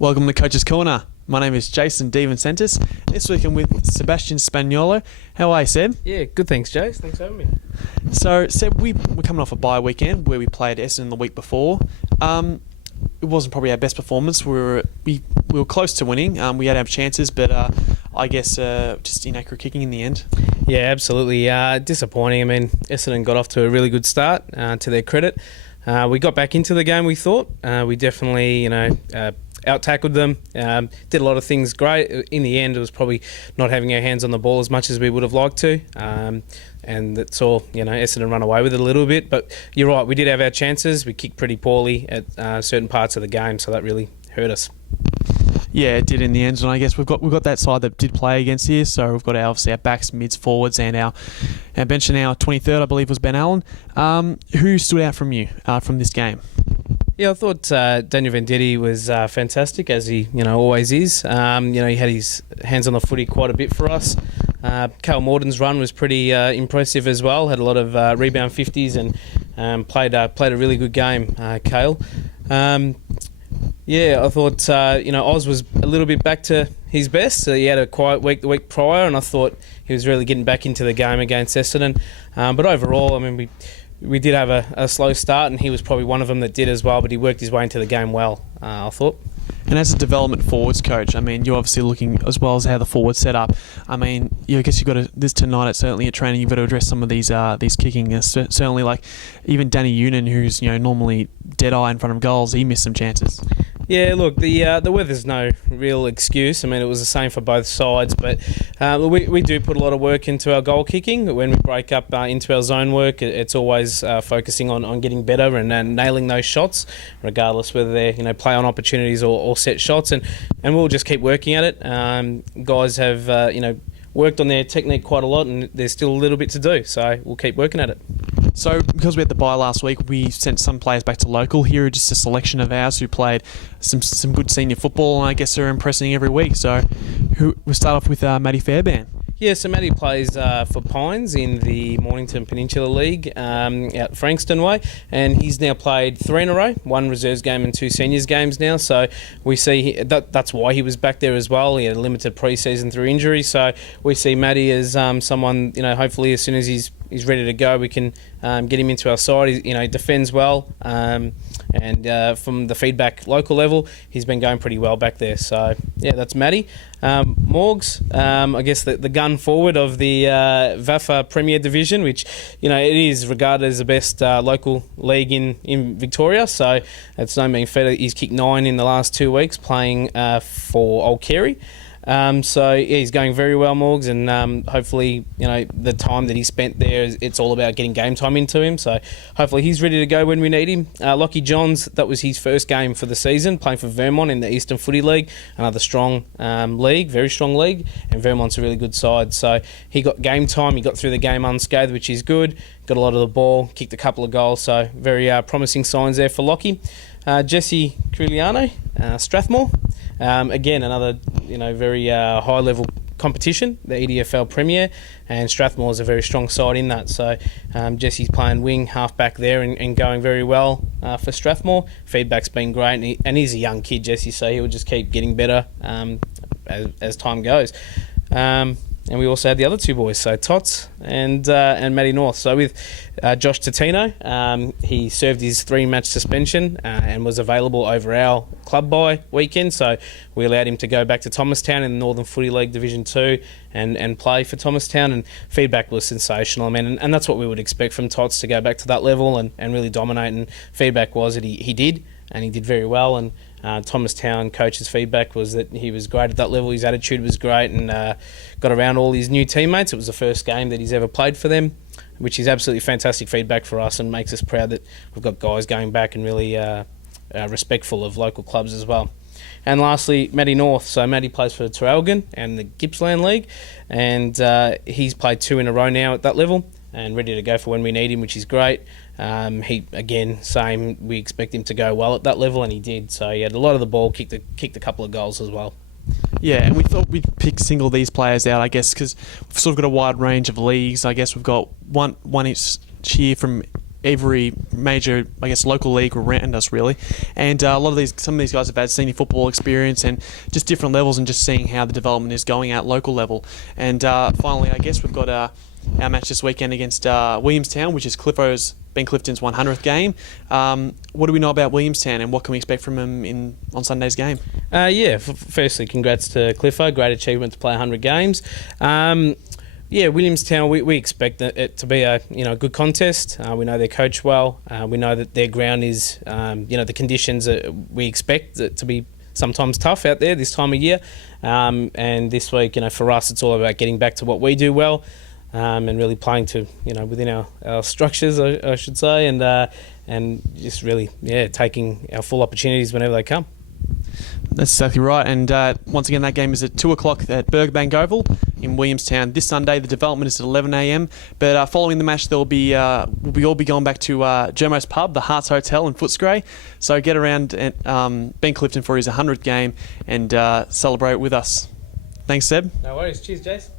Welcome to Coach's Corner. My name is Jason Devencentis. This week I'm with Sebastian Spagnuolo. How are you, Seb? Yeah, good, thanks, Jace. Thanks for having me. So, Seb, we're coming off a bye weekend where we played Essendon the week before. It wasn't probably our best performance. We were close to winning. We had our chances, but I guess just inaccurate kicking in the end. Yeah, absolutely. Disappointing. I mean, Essendon got off to a really good start, to their credit. We got back into the game, we thought. We definitely, out-tackled them, did a lot of things great. In the end, it was probably not having our hands on the ball as much as we would have liked to. And that's all, Essendon run away with it a little bit. But you're right, we did have our chances. We kicked pretty poorly at certain parts of the game, so that really hurt us. Yeah, it did in the end, and I guess we've got that side that did play against here. So we've got obviously our backs, mids, forwards, and our bench. And our 23rd, I believe, was Ben Allen. Who stood out from you from this game? Yeah, I thought Daniel Venditti was fantastic, as he always is. He had his hands on the footy quite a bit for us. Cale Morden's run was pretty impressive as well. Had a lot of rebound 50s and played a really good game, Cale. I thought Oz was a little bit back to his best. So he had a quiet week the week prior, and I thought he was really getting back into the game against Essendon. But overall, I mean, we did have a slow start, and he was probably one of them that did as well, but he worked his way into the game well, I thought. And as a development forwards coach, I mean, you're obviously looking as well as how the forwards set up. I mean, I guess you've got to, this tonight, certainly at training, you've got to address some of these kicking. Certainly, like even Danny Unan, who's normally dead eye in front of goals, he missed some chances. Yeah, look, the weather's no real excuse. I mean, it was the same for both sides, but we do put a lot of work into our goal kicking. When we break up into our zone work, it's always focusing on getting better and nailing those shots, regardless whether they're play on opportunities or set shots, and we'll just keep working at it. Guys have worked on their technique quite a lot, and there's still a little bit to do, so we'll keep working at it. So, because we had the bye last week, we sent some players back to local. Here are just a selection of ours who played some good senior football, and I guess are impressing every week. So, we'll start off with Matty Fairbairn. Yeah, so Matty plays for Pines in the Mornington Peninsula League out Frankston way, and he's now played 3 in a row, 1 reserves game and 2 seniors games now. So we see that's why he was back there as well. He had a limited pre-season through injury, so we see Matty as someone, hopefully as soon as he's ready to go, we can get him into our side. He defends well, and from the feedback local level, he's been going pretty well back there. So yeah, that's Matty. Morgs, I guess the gun forward of the VAFA Premier Division, which it is regarded as the best local league in Victoria. So it's no mean feat. He's kicked 9 in the last 2 weeks playing for Old Carey. So yeah, he's going very well, Morgs, and hopefully the time that he spent there, it's all about getting game time into him. So hopefully he's ready to go when we need him. Lockie Johns, that was his first game for the season, playing for Vermont in the Eastern Footy League, another strong league, very strong league, and Vermont's a really good side. So he got game time, he got through the game unscathed, which is good. Got a lot of the ball, kicked a couple of goals, so very promising signs there for Lockie. Jesse Curigliano, Strathmore. Again, another very high level competition, the EDFL Premier, and Strathmore is a very strong side in that. So Jesse's playing wing, half back there, and going very well for Strathmore. Feedback's been great, and he's a young kid, Jesse, so he'll just keep getting better as time goes. And we also had the other 2 boys, so Tots and Matty North. So with Josh Totino, he served his 3-match suspension and was available over our club bye weekend. So we allowed him to go back to Thomastown in the Northern Footy League Division 2 and play for Thomastown. And feedback was sensational. I mean, and that's what we would expect from Tots, to go back to that level and really dominate. And feedback was that he did, and he did very well. And Thomastown coach's feedback was that he was great at that level. His attitude was great, and got around all his new teammates. It was the first game that he's ever played for them, which is absolutely fantastic feedback for us, and makes us proud that we've got guys going back and really respectful of local clubs as well. And lastly, Matty North. So Matty plays for Terralgan and the Gippsland League, and he's played 2 in a row now at that level, and ready to go for when we need him, which is great. He, again, same, we expect him to go well at that level, and he did. So he had a lot of the ball, kicked a couple of goals as well. Yeah, and we thought we'd single these players out, I guess, because we've sort of got a wide range of leagues. I guess we've got one each year from every major, I guess, local league around us really, and some of these guys have had senior football experience and just different levels, and just seeing how the development is going at local level. And finally, I guess we've got our match this weekend against Williamstown, which is Ben Clifton's 100th game. What do we know about Williamstown, and what can we expect from them on Sunday's game? Firstly, congrats to Cliffo. Great achievement to play 100 games. Williamstown, we expect it to be a good contest. We know they coach well. We know that their ground is the conditions that we expect it to be sometimes tough out there this time of year. And this week, for us, it's all about getting back to what we do well, and really playing to within our structures, I should say, and just really taking our full opportunities whenever they come. That's exactly right. And once again, that game is at 2 o'clock at Bergbank Oval in Williamstown this Sunday. The development is at 11 a.m. But following the match, we'll all be going back to Germo's Pub, the Hearts Hotel in Footscray. So get around at Ben Clifton for his 100th game and celebrate with us. Thanks, Seb. No worries. Cheers, Jace.